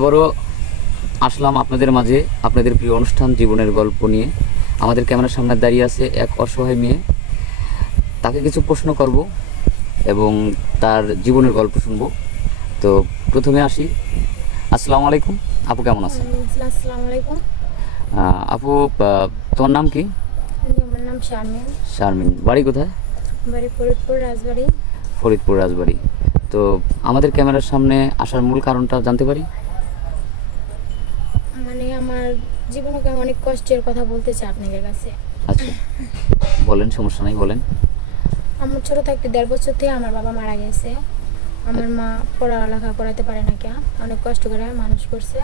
আবারও আসলাম আপনাদের মাঝে আপনাদের প্রিয় অনুষ্ঠান জীবনের গল্প নিয়ে। আমাদের ক্যামেরার সামনে দাঁড়িয়ে আছে এক অসহায় মেয়ে। তাকে কিছু প্রশ্ন করব এবং তার জীবনের গল্প শুনবো। তো প্রথমে আসি, আসসালামু আলাইকুম আপু, কেমন আছেন? আসসালামু আলাইকুম। আপু, তোমার নাম কি? আমার নাম শারমিন। শারমিন, বাড়ি কোথায়? বাড়ি ফরিদপুর রাজবাড়ি। ফরিদপুর রাজবাড়ি। তো আমাদের ক্যামেরার সামনে আসার মূল কারণটা জানতে পারি? মানে আমার জীবনে অনেক কষ্টের কথা বলতে চাই আপনাদের কাছে। আচ্ছা, বলেন, সমস্যা নাই, বলেন। আমার ছোট থাকতে 1.5 বছর থেকে আমার বাবা মারা গেছে। আমার মা পড়ালেখা করাতে পারে না, অনেক কষ্ট করে মানুষ করছে।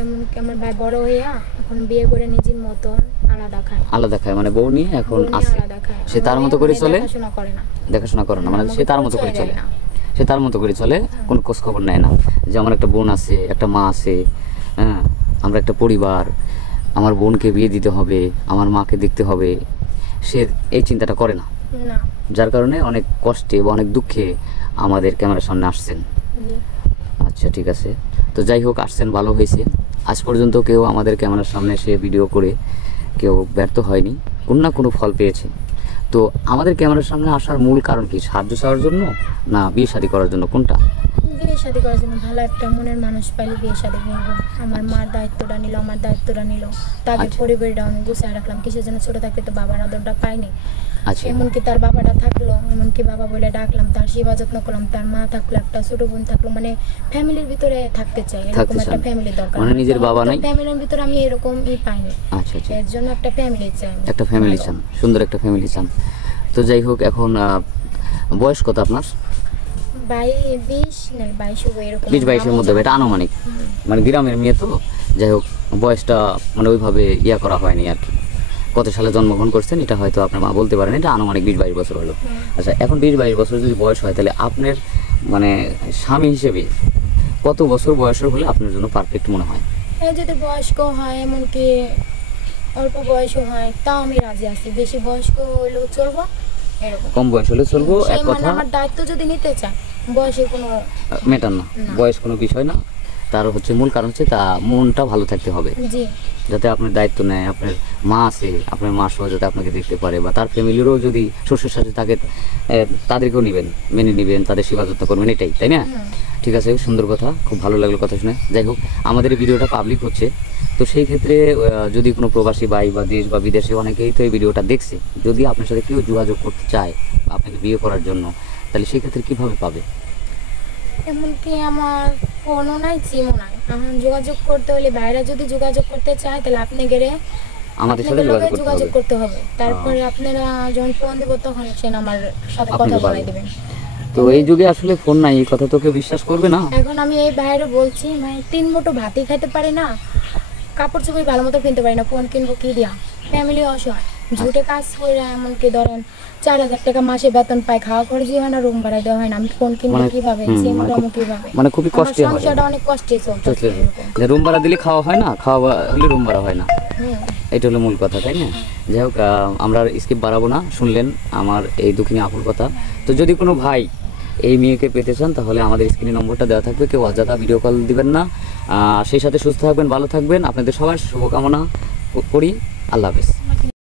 এমনকি আমার ভাই বড় হইয়া এখন বিয়ে করে নিজের মতো আলাদা খায়, মানে বউ নিয়ে এখন আছে, সে তার মতো করে চলে, দেখাশোনা করে না। দেখাশোনা করে না, মানে সে তার মতো করে চলে, সে তার মতো করে চলে, কোনো খোঁজ খবর নেয় না যে আমার একটা বোন আছে, একটা মা আছে, হ্যাঁ, আমরা একটা পরিবার, আমার বোনকে বিয়ে দিতে হবে, আমার মাকে দেখতে হবে, সে এই চিন্তাটা করে না। যার কারণে অনেক কষ্টে বা অনেক দুঃখে আমাদের ক্যামেরার সামনে আসছেন। আচ্ছা, ঠিক আছে। তো যাই হোক, আসছেন, ভালো হয়েছে। আজ পর্যন্ত কেউ আমাদের ক্যামেরার সামনে এসে ভিডিও করে কেউ ব্যর্থ হয়নি, কোনো না কোনো ফল পেয়েছে। তো আমাদের ক্যামেরার সামনে আসার মূল কারণ কি? সাহায্য চাওয়ার জন্য না বিয়ে শাদী করার জন্য, কোনটা? বিয়ে শাদী করার জন্য। ভালো একটা মনের মানুষ পাইলে বিয়ে শাদী করবো। আমার মার দায়িত্বটা নিল, আমার দায়িত্বটা নিল, তাকে পরিবারটা আমি গুছিয়ে রাখলাম। কিসের জন্য? ছোট থাকতে তো বাবার আদরটা পাইনি। আচ্ছা, এমনকি তার বাবাটা থাকলো, এমনকি বাবা বলে ডাকলাম, তার সেবা যত্ন করলাম, তার মা থাকলো, একটা ছোট বোন থাকলো, মানে ফ্যামিলির ভিতরে থাকতে চাই, এরকম একটা ফ্যামিলি দরকার। মানে নিজের বাবা নাই, ফ্যামিলির ভিতরে আমি এরকমই পাইনি। আচ্ছা আচ্ছা, এর জন্য একটা ফ্যামিলি চাই, একটা ফ্যামিলি চান, সুন্দর একটা ফ্যামিলি চান। তো যাই হোক, এখন বয়স কত আপনার? 20-22-এর মধ্যে, এটা আনুমানিক, মানে গ্রামের মেয়ে তো, যাই হোক বয়সটা মানে ওইভাবে করা হয়নি আর কি। কত সালে জন্মগ্রহণ করছেন এটা হয়তো আপনার মা বলতে পারেন, এটা আনুমানিক 20-22 বছর হলো। আচ্ছা, এখন 20-22 বছর যদি বয়স হয়, তাহলে আপনার মানে স্বামী হিসেবে কত বছর বয়সের হলে আপনার জন্য পারফেক্ট মনে হয়? যদি বয়স্ক হয়, এমনকি অল্প বয়সও হয়, তাও আমি রাজি আছি। বেশি বয়স্ক হলেও চলবো, কম বয়স হলে চলবো, এক কথা। আমার দায়িত্ব যদি নিতে চায়, বয়সের কোনো ম্যাটার না, বয়স কোনো বিষয় না। তার হচ্ছে মূল কারণ হচ্ছে তা মনটা ভালো থাকতে হবে, যাতে আপনার দায়িত্ব নেয়। আপনার মা আছে, আপনার মা সহ যাতে আপনাকে দেখতে পারে, বা তার ফ্যামিলিরও যদি শ্বশুর শাশুড়ি থাকে, তাদেরকেও নেবেন, মেনে নেবেন, তাদের সেবা যত্ন করবেন, এটাই, তাই না? ঠিক আছে, সুন্দর কথা, খুব ভালো লাগলো কথা শুনে। যাই হোক, আমাদের এই ভিডিওটা পাবলিক হচ্ছে, তো সেই ক্ষেত্রে যদি কোনো প্রবাসী ভাই বা দেশ বা বিদেশে অনেকেই তো এই ভিডিওটা দেখছে, যদি আপনার সাথে কেউ যোগাযোগ করতে চায় আপনাকে বিয়ে করার জন্য, তাহলে সেই ক্ষেত্রে কীভাবে পাবে? এমনকি আমার ফোনও নাই, সিমও নাই। এখন যোগাযোগ করতে হলে, বাইরে যদি যোগাযোগ করতে চায়, তাহলে আপনি গেলে আমাদের সাথে যোগাযোগ করতে হবে। তারপরে আপনারা যখন ফোন দেবো, তখন সে আমার সাথে কথা বলাই দেবেন। তো এই যুগে আসলে ফোন নাই, এই কথা তো কেউ বিশ্বাস করবে না। এখন আমি এই বাইরে বলছি, ভাই 3 মুঠো ভাতই খেতে পারি না, কাপড় চোপড় ভালো মতো কিনতে পারি না, ফোন কিনবো কি দিয়া? ফ্যামিলি অসহায়, ঝুটে কাজ করে, এমনকি ধরেন 4000 টাকা মাসে বেতন পাই, খাওয়া খরচই হয় না, রুম ভাড়া দেওয়া হয় না, আমি ফোন কিনবো কিভাবে? মানে খুবই কষ্টে হয়, সংসারটা অনেক কষ্টে চলছে। রুম ভাড়া দিলে খাওয়া হয় না, খাওয়া হলে রুম ভাড়া হয় না, এটা হলো মূল কথা, তাই না? যাই হোক, আমরা স্কিপ বাড়াবো না, শুনলেন আমার এই দুঃখিনী আপুর কথা। তো যদি কোনো ভাই এই মেয়েকে পেতে চান, তাহলে আমাদের স্ক্রিনে নম্বরটা দেওয়া থাকবে, কেউ অযথা ভিডিও কল দিবেন না। সেই সাথে সুস্থ থাকবেন, ভালো থাকবেন, আপনাদের সবার শুভকামনা করি। আল্লাহ হাফেজ।